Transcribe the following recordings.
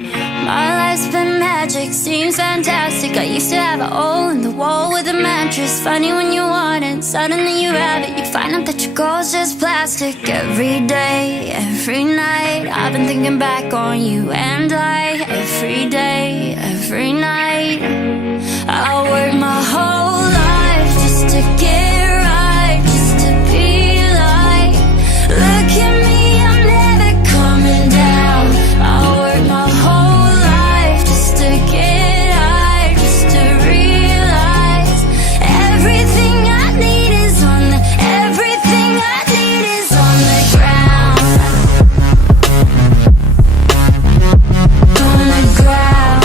My life's been magic, seems fantastic. I used to have a hole in the wall with a mattress. Funny when you want it, suddenly you have it. You find out that your goal's just plastic. Every day, every night, I've been thinking back on you and I. Every day, every night, I'll work my whole life just to get right, just to be like, look at me, I'm never coming down. I'll work my whole life just to get high, just to realize everything I need is on the, everything I need is on the ground. On the ground.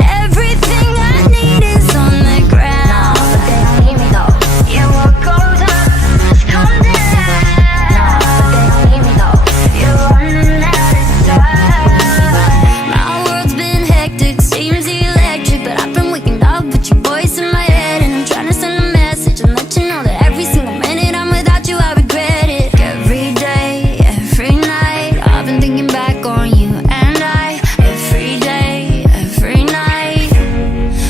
Everything I need is on the ground. But they don't need me though. Yeah, what goes up must come down. But they don't need me though. You're running out of time. My world's been hectic, seems electric, but I've been waking up with your voice in my head, and I'm trying to send a message and let you know that every single minute I'm without you, I regret it. Every day, every night, I've been thinking back on you and I. Every day, every night,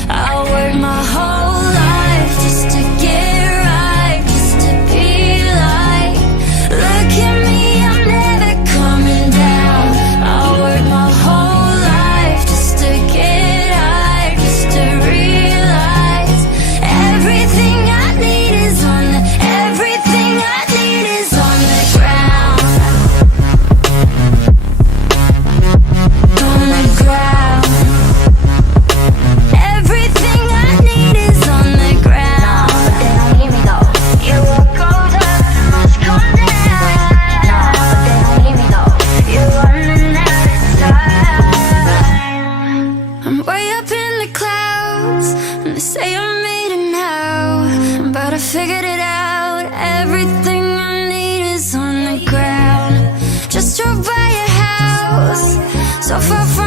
I'll work my whole life just to get right, just to be like, look at me, I'm never coming down. I'll work my whole life just to get high, just to realize everything I need is on the, everything I need is on the ground. On the ground. Everything I need is on the ground. But they don't need me though. Yeah, what goes up must come down. But they don't need me though. You're running out of time. I'm way up in the clouds, and they say I'm made it now, but I figured it out. Everything I need is on the ground. Just drove by your house, so far from